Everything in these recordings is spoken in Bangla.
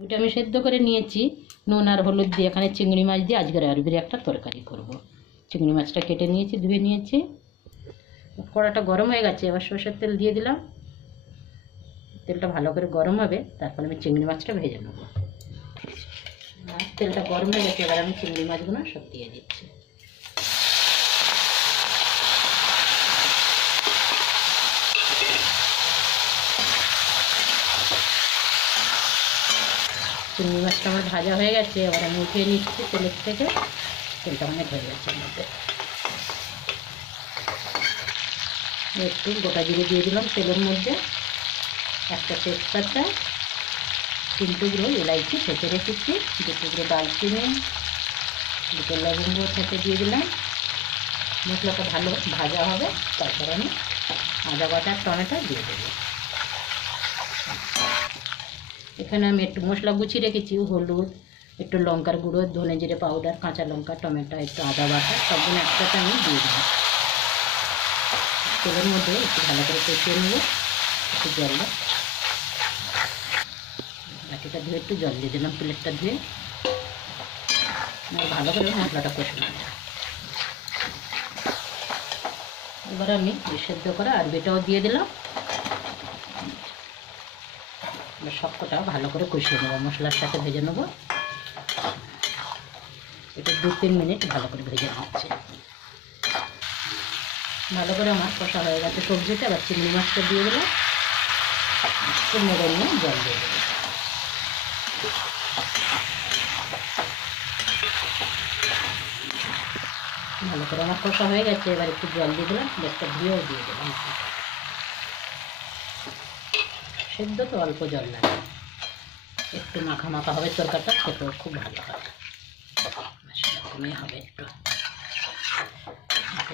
ওইটা আমি সেদ্ধ করে নিয়েছি নুন আর হলুদ দিয়ে। এখানে চিংড়ি মাছ দিয়ে আজকের আরবির একটা তরকারি করব। চিংড়ি মাছটা কেটে নিয়েছি, ধুয়ে নিয়েছি। কড়াটা গরম হয়ে গেছে, এবার সরষের তেল দিয়ে দিলাম। তেলটা ভালো করে গরম হবে, তারপর আমি চিংড়ি মাছটা ভেজে নেব। তেলটা গরম হয়ে গেছে, এবার আমি চিংড়ি মাছগুলো সব দিয়ে দিচ্ছি। চিংড়ি মাছটা আমার ভাজা হয়ে গেছে, এবার আমি উঠিয়ে নিচ্ছি তেলের থেকে। তেলটা অনেক হয়ে গেছে এর মধ্যে। একটু গোটা জিরে দিয়ে দিলাম তেলের মধ্যে, একটা তেজপাতা, 3 টুকরো এলাইচি ছেঁচে রেখেছি, 2 টুকরো দারচিনি, 2 লবঙ্গ ছেঁচে দিয়ে দিলাম। মশলাটা ভালো ভাজা হবে, তারপর আমি আদা বাটা টমেটো দিয়ে দেবো। এখানে আমি একটু মশলা গুছিয়ে রেখেছি, হলুদ, একটু লঙ্কার গুঁড়ো, ধনে জিরে পাউডার, কাঁচা লঙ্কা, টমেটো, একটু আদা বাটা, সবগুলো একসাথে আমি দিয়ে দিলাম। তেলের মধ্যে একটু ভালো করে কষিয়ে নেব। একটু জল বাটিটা ধুয়ে একটু জল দিয়ে দিলাম, প্লেটটা ধুয়ে ভালো করে মশলাটা কষে নেব। এবার আমি সেদ্ধ করা আরবিটাও দিয়ে দিলাম। সবকটা ভালো করে কষিয়ে নেবো, মশলার সাথে ভেজে নেবো। এটা 2-3 মিনিট ভালো করে ভেজে নিচ্ছে। ভালো করে আমার কষা হয়ে গেছে সবজিটা। এবার চিংড়ি মাছটা দিয়ে দিলাম, নেড়ে নিয়ে জল দিয়ে দেবো। ভালো করে আমার কষা হয়ে গেছে, এবার একটু জল দিয়ে দিলাম, গ্যাসটা ধুয়েও দিয়ে দিলাম। সেদ্ধ তো অল্প জল লাগে, একটু মাখা মাখা হবে তরকারিটা, খেতেও খুব ভালো হয়। সেরকমই হবে।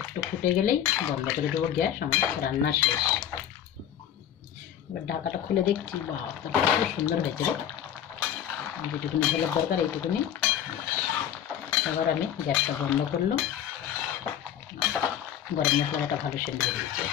একটু ফুটে গেলেই বন্ধ করে দেবো গ্যাস, আমার রান্না শেষ। এবার ঢাকাটা খুলে দেখছি, বাহ খুব সুন্দর হয়েছে রে। যেটুকুনি ঝোলের দরকার এইটুকুনি। এবার আমি গ্যাসটা বন্ধ করলাম। গরম মশলাটা ভালো সেদ্ধ হয়ে গেছে।